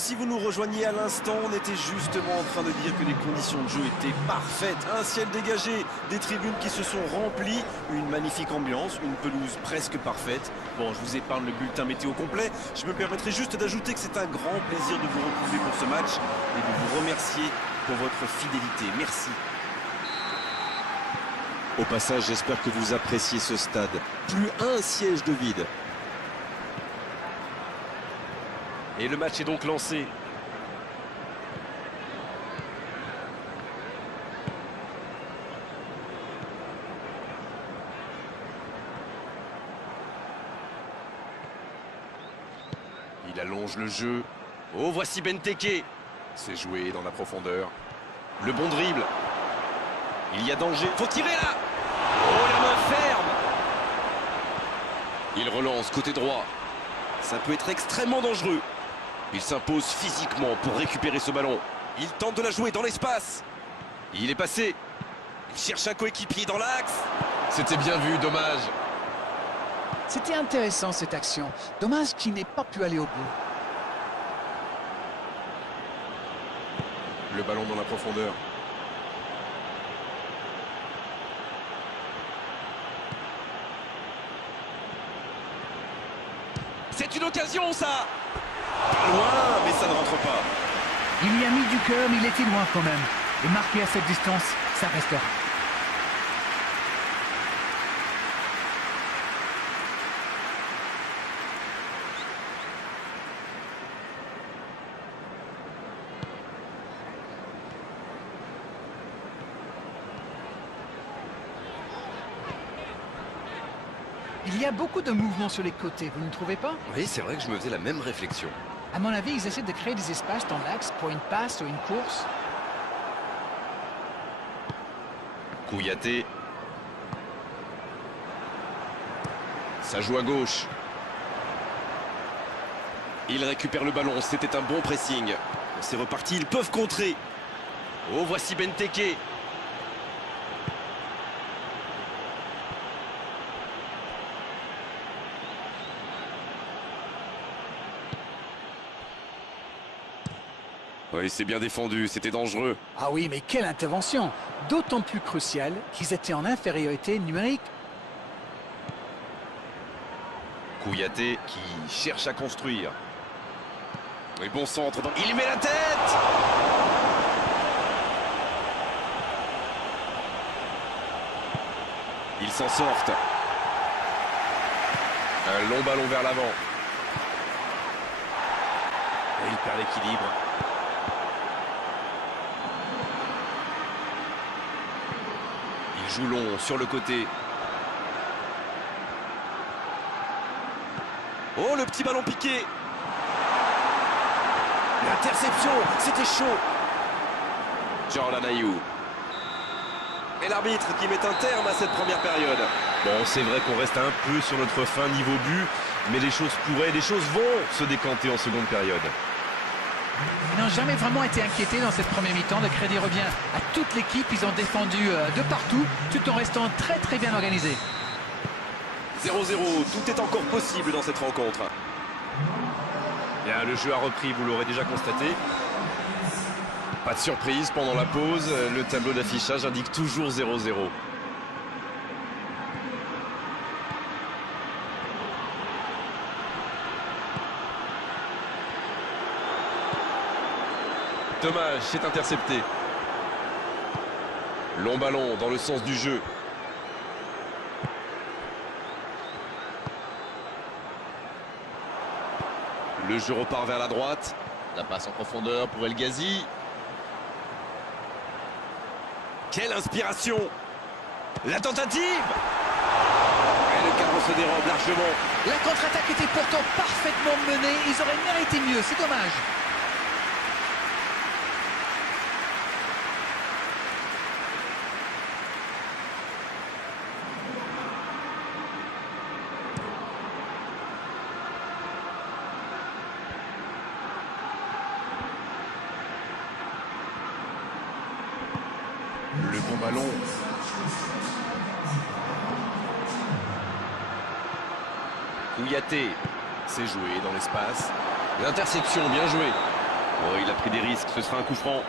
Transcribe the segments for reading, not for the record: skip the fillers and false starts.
si vous nous rejoignez à l'instant, on était justement en train de dire que les conditions de jeu étaient parfaites. Un ciel dégagé, des tribunes qui se sont remplies, une magnifique ambiance, une pelouse presque parfaite. Bon, je vous épargne le bulletin météo complet. Je me permettrai juste d'ajouter que c'est un grand plaisir de vous retrouver pour ce match et de vous remercier pour votre fidélité. Merci. Au passage, j'espère que vous appréciez ce stade. Plus un siège de vide. Et le match est donc lancé. Il allonge le jeu. Oh, voici Benteke. C'est joué dans la profondeur. Le bon dribble. Il y a danger. Faut tirer là. Oh, la main ferme. Il relance côté droit. Ça peut être extrêmement dangereux. Il s'impose physiquement pour récupérer ce ballon. Il tente de la jouer dans l'espace. Il est passé. Il cherche un coéquipier dans l'axe. C'était bien vu, dommage. C'était intéressant cette action. Dommage qu'il n'ait pas pu aller au bout. Le ballon dans la profondeur. C'est une occasion, ça. Pas loin, mais ça ne rentre pas. Il y a mis du cœur, mais il était loin quand même. Et marqué à cette distance, ça restera. Il y a beaucoup de mouvements sur les côtés, vous ne trouvez pas? Oui, c'est vrai que je me faisais la même réflexion. À mon avis, ils essaient de créer des espaces dans l'axe pour une passe ou une course. Kouyaté. Ça joue à gauche. Il récupère le ballon, c'était un bon pressing. C'est reparti, ils peuvent contrer. Oh, voici Benteke. Oui, c'est bien défendu, c'était dangereux. Ah oui, mais quelle intervention! D'autant plus cruciale qu'ils étaient en infériorité numérique. Kouyaté qui cherche à construire. Et bon centre. Il met la tête! Ils s'en sortent. Un long ballon vers l'avant. Et il perd l'équilibre. Il joue long sur le côté. Oh, le petit ballon piqué. L'interception, c'était chaud. Jordan Ayew. Et l'arbitre qui met un terme à cette première période. Bon, c'est vrai qu'on reste un peu sur notre fin niveau but, mais les choses vont se décanter en seconde période. Ils n'ont jamais vraiment été inquiétés dans cette première mi-temps. Le crédit revient à toute l'équipe. Ils ont défendu de partout, tout en restant très très bien organisés. 0-0, tout est encore possible dans cette rencontre. Bien, le jeu a repris, vous l'aurez déjà constaté. Pas de surprise pendant la pause, le tableau d'affichage indique toujours 0-0. Dommage, c'est intercepté. Long ballon dans le sens du jeu. Le jeu repart vers la droite. La passe en profondeur pour El Ghazi. Quelle inspiration! La tentative! Et le cadre se dérobe largement. La contre-attaque était pourtant parfaitement menée. Ils auraient mérité mieux, c'est dommage. Le bon ballon. Kouyaté. C'est joué dans l'espace. L'interception, bien joué. Oh, il a pris des risques, ce sera un coup franc.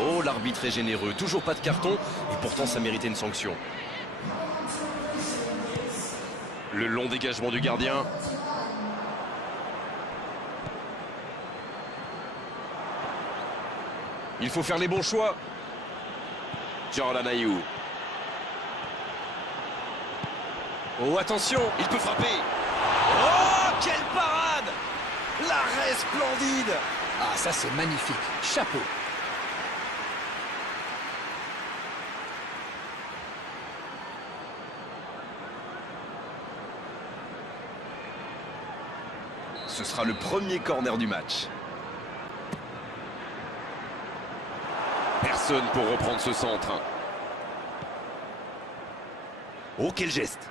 Oh, l'arbitre est généreux, toujours pas de carton, et pourtant ça méritait une sanction. Le long dégagement du gardien. Il faut faire les bons choix. Jordan Ayew. Oh, attention, il peut frapper. Oh, quelle parade! L'arrêt splendide! Ah, ça c'est magnifique. Chapeau. Ce sera le premier corner du match. Personne pour reprendre ce centre. Oh, quel geste!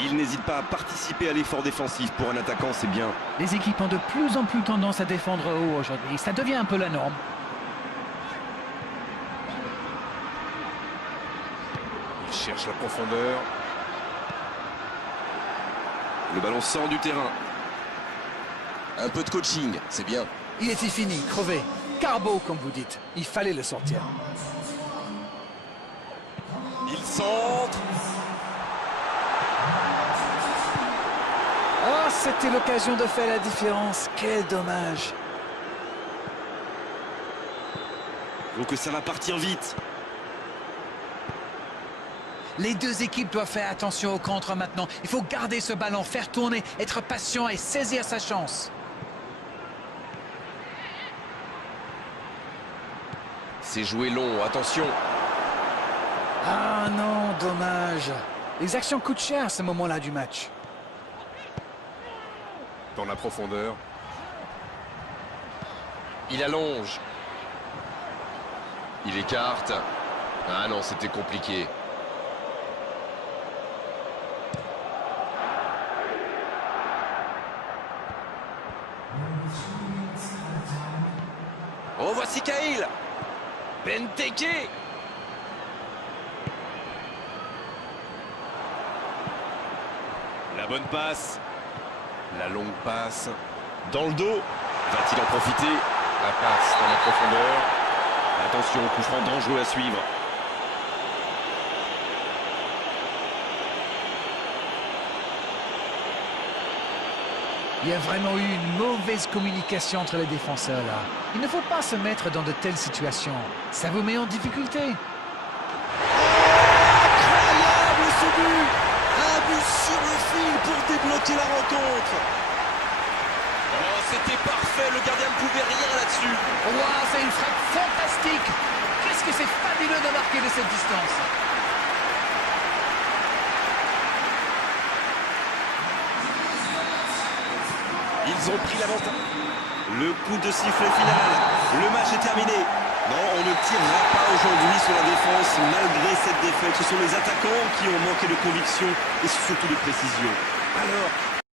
Il n'hésite pas à participer à l'effort défensif. Pour un attaquant, c'est bien. Les équipes ont de plus en plus tendance à défendre haut aujourd'hui. Ça devient un peu la norme. Il cherche la profondeur. Le ballon sort du terrain. Un peu de coaching, c'est bien. Il était fini, crevé. Carbo, comme vous dites. Il fallait le sortir. Il centre. Oh, c'était l'occasion de faire la différence. Quel dommage. Donc ça va partir vite. Les deux équipes doivent faire attention au contre maintenant. Il faut garder ce ballon, faire tourner, être patient et saisir sa chance. C'est joué long, attention. Ah non, dommage. Les actions coûtent cher à ce moment-là du match. Dans la profondeur. Il allonge. Il écarte. Ah non, c'était compliqué. Oh, voici Cahill. Benteke. La bonne passe. La longue passe. Dans le dos. Va-t-il en profiter? La passe dans la profondeur. Attention, coup franc dangereux à suivre. Il y a vraiment eu une mauvaise communication entre les défenseurs là. Il ne faut pas se mettre dans de telles situations. Ça vous met en difficulté. Incroyable ce but! Un but sur le fil pour débloquer la rencontre. Oh, c'était parfait, le gardien ne pouvait rien là-dessus. Waouh, c'est une frappe fantastique. Qu'est-ce que c'est fabuleux de marquer de cette distance. Ils ont pris l'avantage. Le coup de sifflet final. Le match est terminé. Non, on ne tirera pas aujourd'hui sur la défense malgré cette défaite. Ce sont les attaquants qui ont manqué de conviction et surtout de précision. Alors,